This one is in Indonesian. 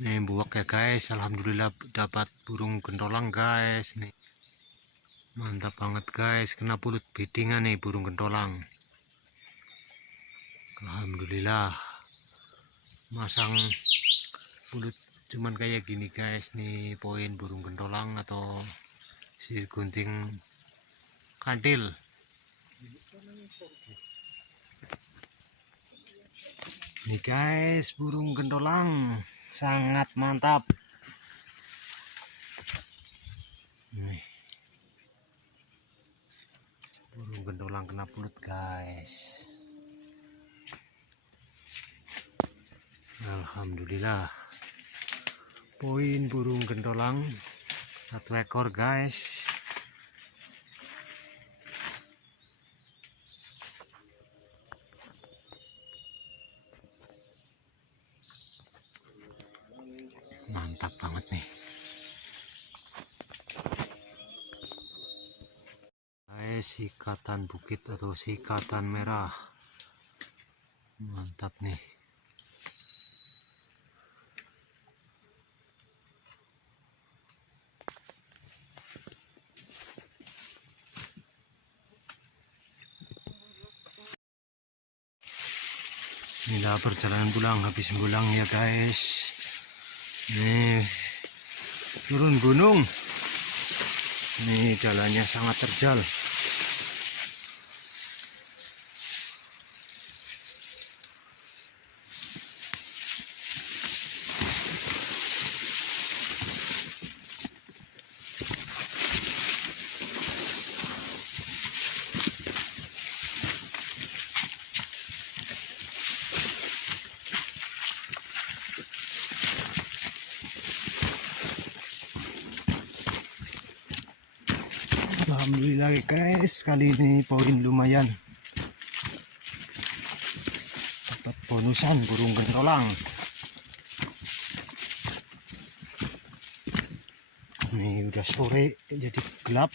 Nih buak ya guys, alhamdulillah dapat burung gentolang guys. Nih mantap banget guys, kena pulut bedingan nih burung gentolang. Alhamdulillah masang pulut cuman kayak gini guys. Nih poin burung gentolang atau si gunting kantil. Nih guys, burung gentolang sangat mantap. Nih burung gentolang kena pulut guys. Alhamdulillah poin burung gentolang 1 ekor guys. Mantap banget nih guys, sikatan bukit atau sikatan merah, mantap nih. Inilah perjalanan pulang habis pulang ya guys. Nih turun gunung, nih jalannya sangat terjal. Alhamdulillah guys, kali ini poin lumayan, dapat bonusan burung gentolang. Ini udah sore jadi gelap.